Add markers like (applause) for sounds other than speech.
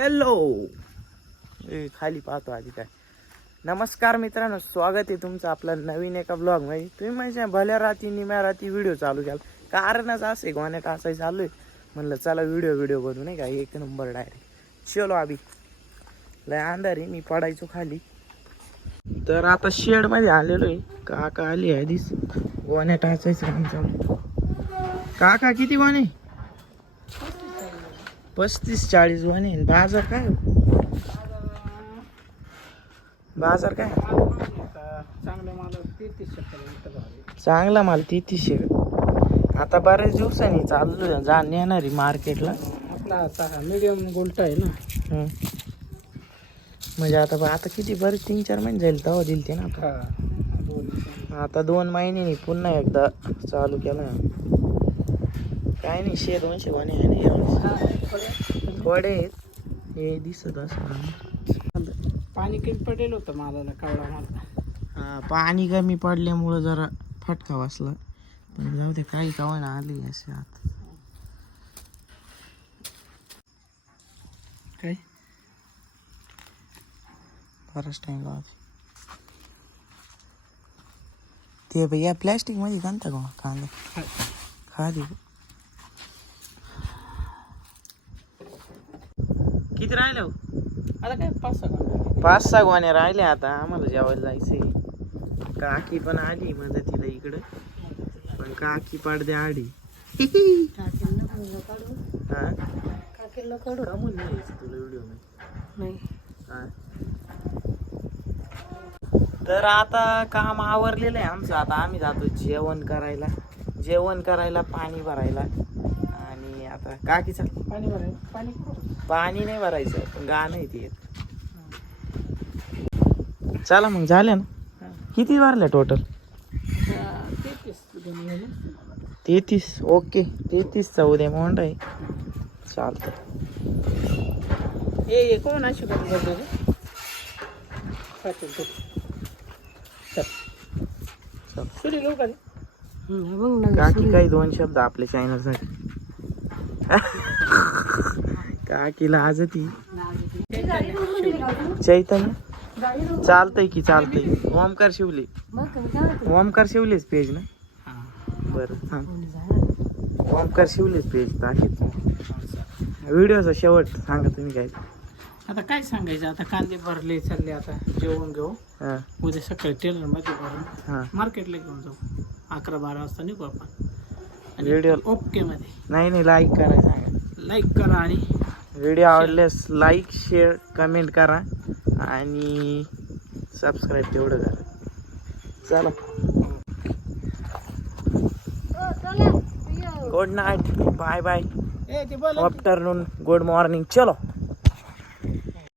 Hello ए खाली पाहतो आधी काय. नमस्कार मित्रांनो स्वागत आहे तुमचं आपला नवीन एका ब्लॉग म्हणजे तुम्ही म्हणजे भल्या राती निम्या राती व्हिडिओ चालू केला. कारणच असे गोण्यात असाय चालू आहे? म्हणलं चला व्हिडिओ व्हिडिओ बनवू नाही का? एक नंबर डायरेक्ट चलो आबी लय अंधारी मी पडायचो खाली. तर आता शेडमध्ये आलेलो आहे. काका आली आहे दिस गोण्या टाचायचं काम चालू काका किती गोणे पस्तीस चाळीस आणि बाजार काय बाजार काय? चांगलं मला भाव चांगला माल तेहतीसशे आता बऱ्याच दिवसांनी चाललो जा नेणार आहे मार्केटला. आपला आता मीडियम गोल्ट आहे ना. म्हणजे आता आता किती बरेच तीन चार महिने जाईल तेव्हा दिल ते ना आता. हा दोन. आता दोन महिन्यांनी पुन्हा एकदा चालू केलं काय नाही शे दोनशे गोणे आहे ना यावेळेस थोडे हे दिसत असं पाणी कमी पडेल होतं मला कावळा मला. हा, पाणी कमी पडल्यामुळं जरा फटका बसला. पण जाऊ दे काही कावण आली असे आत काय? बराच टाइम लावते ते भैया प्लॅस्टिकमध्ये कांता का कांदा. खा दे किती राहिलं हो? आता काय पाच सहा पाच सहा गोण्या राहिल्या आता आम्हाला जेवायला जायचंय. काकी पण आली मदतीला इकडं. पण काकी पाडदे आडी. हा? का म्हणून नाही यायचं तुला व्हिडिओ नाही. तर आता काम आवरलेलं आहे आमचं. आता आम्ही जातो जेवण करायला. जेवण करायला पाणी भरायला. आता. काकीचा पाणी भराय पाणी? पाणी नाही भरायचं. पण गाणं आहे ते. चला मग झाल्या ना? हा. किती भरल्या टोटल तेहतीस ओके. तेहतीस चौदे अमाऊंट आहे. चालतं ए ए कोण अशी करून करतो रे? हा, चल. सुरी लोक आले. काकी काही दोन शब्द आपल्या चॅनलसाठी (laughs) काकीला आज ती चैतन्य? चालतंय की चालतंय. ओमकार शिवले. ओमकार शिवलेच पेज ना? हा. बरं ओमकार शिवलेच पेज टाकीत व्हिडिओचा शेवट सांगा तुम्ही काय? आता काय सांगायचं? आता कांदे भरले चालले आता जेवण घेऊ. हां. उद्या सकाळी टेलरमध्ये भरून हां. मार्केटला घेऊन जाऊ. अकरा बारा वाजता निघू आपण. व्हिडिओ ओके मध्ये. नाही नाही लाईक करा सांगा. लाईक करा आणि व्हिडिओ आवडल्यास लाईक शेअर कमेंट करा आणि सबस्क्राईब तेवढं करा. चला. Good night bye bye afternoon good morning चलो.